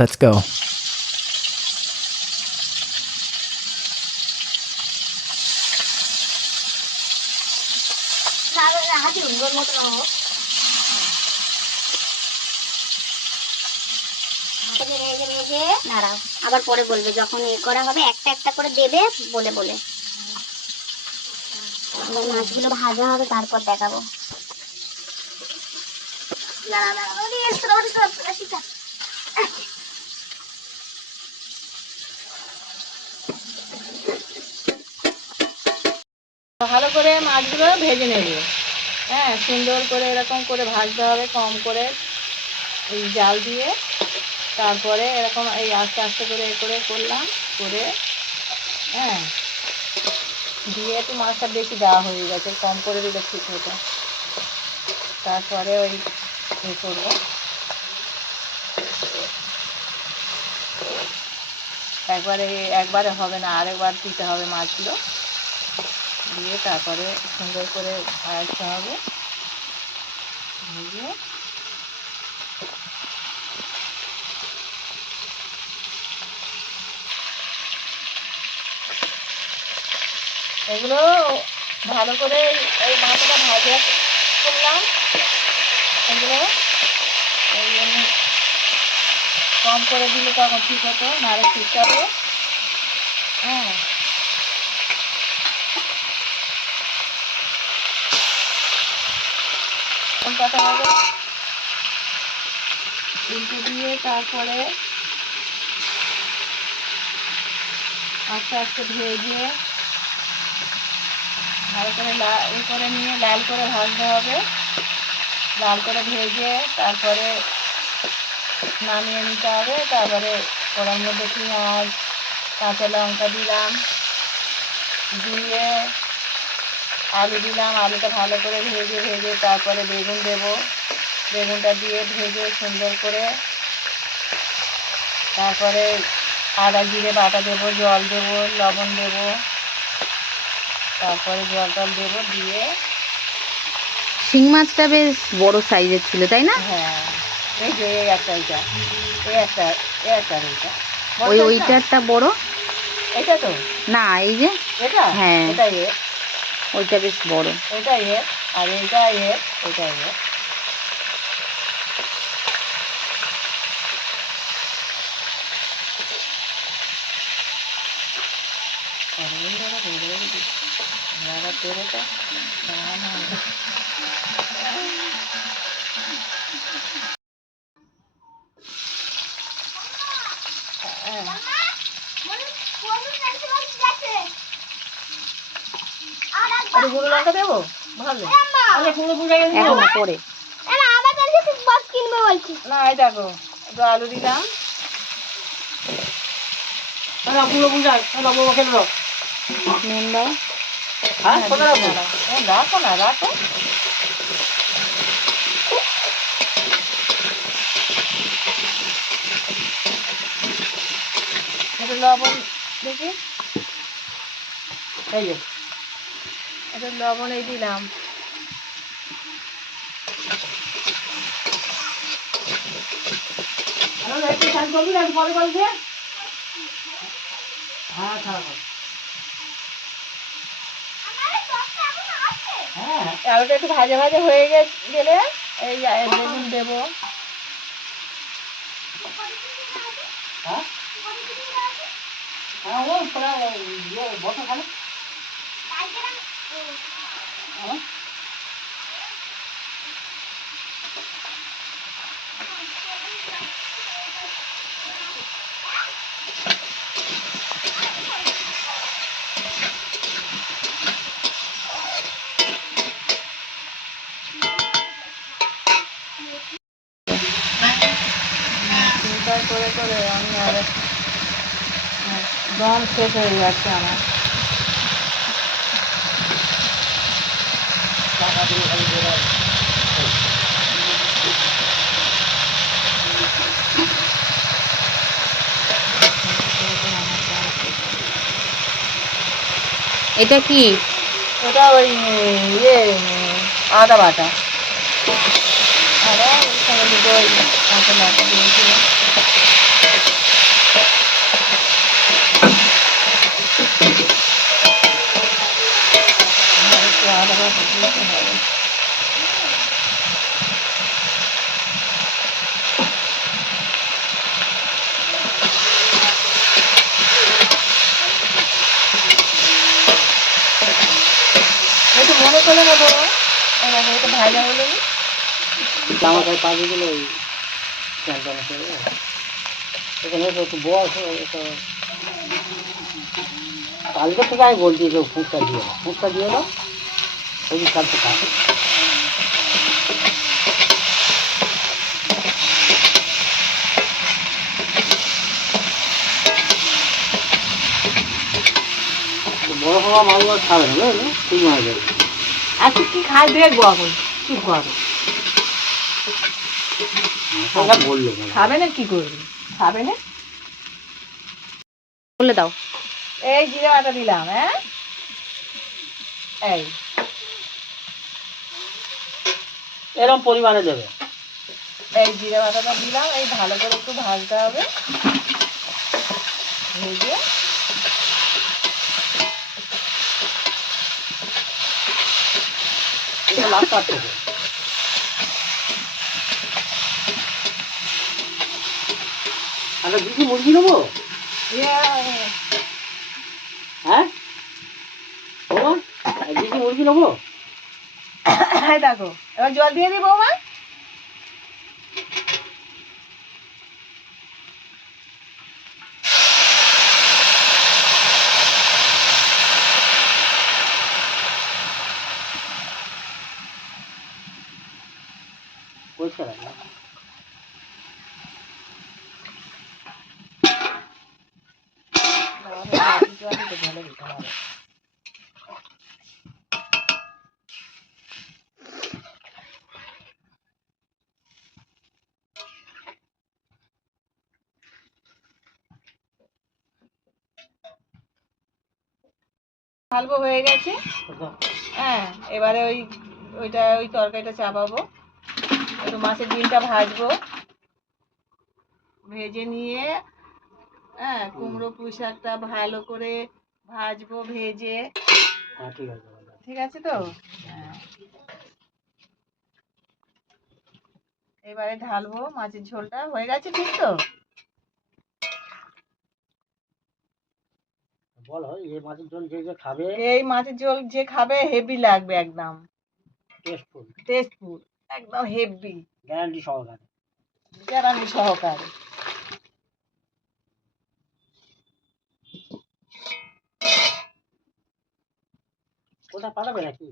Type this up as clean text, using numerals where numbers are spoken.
Let's go. দাঁড়াও, আবার পরে বলবে যখন এ করা হবে একটা একটা করে দেবে বলে বলে। মাছগুলো ভাজা হবে তারপর দেখাবো। ভালো করে মাছগুলো ভেজে নেব। হ্যাঁ, সুন্দর করে এরকম করে ভাজতে হবে কম করে এই জাল দিয়ে। তারপরে এরকম এই আস্তে আস্তে করে করলাম করে, হ্যাঁ, দিয়ে একটু মাছটা বেশি দেওয়া হয়ে গেছে, কম করে দিলে ঠিক হতো। তারপরে ওই করবো, একবারে হবে না, আরেকবার দিতে হবে মাছগুলো দিয়ে, তারপরে সুন্দর করে ভাজতে হবে। ভেজে এগুলো ভালো করে এই মাছটা ভাজা করলাম। এগুলো এই জন্য কম করে দিলে তখন ঠিক হতো, নাহলে ঠিক হবে। হ্যাঁ, কথা হবে উল্টে দিয়ে তারপরে আস্তে আস্তে ভেজে ভালো করে করে নিয়ে লাল করে ভাজতে হবে। লাল করে ভেজে তারপরে নামিয়ে নিতে হবে। তারপরে কড়ার মধ্যে পেঁয়াজ কাঁচা লঙ্কা দিলাম, দিয়ে আলু দিলাম। আলুটা ভালো করে ভেজে ভেজে তারপরে বেগুন দেবো। বেগুনটা দিয়ে ভেজে সুন্দর করে তারপরে আদা জিরে বাটা দেবো, জল দেবো, লবণ দেবো, তারপরে জল টল দেবো দিয়ে। শিং মাছটা বেশ বড় সাইজের ছিল, তাই না? হ্যাঁ, এই যে এই একটা এইটা ওইটারটা বড়, এটা তো না এই যে এটা, হ্যাঁ এটা এর, ওইটা বেশ বড়। এটা এর, আর এইটা এর, এটা এর। গুঁড়ো লঙ্কা দেবো, ভালো এখন না, পরে। না। এই দেখো, একটু আলু দিলাম। নুন দাও। রাখো না, রাখো। একটু লবণ দেখি, এই যে একটু লবণ এই দিলাম। হ্যাঁ, আলুটা একটু ভাজা ভাজা হয়ে গেলে এই বেগুন দেবো। চিন্তা করে করে আমি আর দম শেষ হয়ে যাচ্ছে আমার। এটা কি? ওটা ওই আদা বাটা, আদা ওই সঙ্গে দুটো ওই কাঁচা লঙ্কা দিয়েছিল। খুলে নেবো। এই দেখো, এটা ভাজা হলো না? জামা গায়ে পা দিয়ে দিলে ওই প্যান্টটা নষ্ট হয়ে যাবে। এখানে একটু বস কালকে থেকে আমি বলছি যে ফুটটা দিয়ে দাও, ফুটটা দিয়ে দাও, ওই কালকে খাবে। বড় খাওয়া মাছ মাছ খাবে না, বুঝলে ঠিক মাছ যাবে। আজকে কি খাই দেখবো এখন, চুপ করো। ওটা বললো না। খাবে না কি করবি? খাবে না? বলে দাও। এই জিরে বাটা দিলাম, হ্যাঁ এই এরকম পরিমাণে দেবে। এই জিরে বাটাটা দিলাম, এই ভালো করে একটু ভাজতে হবে। ভেজে এটা লাস্ট কাটতে হবে। আচ্ছা দিদি মুরগি নেবো, হ্যাঁ বলো, দিদি মুরগি নেবো। এই দেখো, এবার জল দিয়ে দিই বৌমা। পরিষ্কার আছে। ঢালবো হয়ে গেছে। হ্যাঁ, এবারে ওই তরকারিটা চাপাবো, একটু মাছের ডিমটা ভাজবো, ভেজে নিয়ে হ্যাঁ কুমড়ো পুঁই শাকটা ভালো করে ভাজবো ভেজে। হ্যাঁ ঠিক আছে। ঠিক আছে তো? হ্যাঁ, এবারে ঢালবো মাছের ঝোলটা, হয়ে গেছে ঠিক তো? বলো এই মাছের ঝোল যে যে খাবে, এই মাছের ঝোল যে খাবে হেভি লাগবে, একদম টেস্টফুল, টেস্টফুল, একদম হেভি, গ্যারান্টি সহকারে। গ্যারান্টি সহকারে। ওটা পাঠাবে নাকি?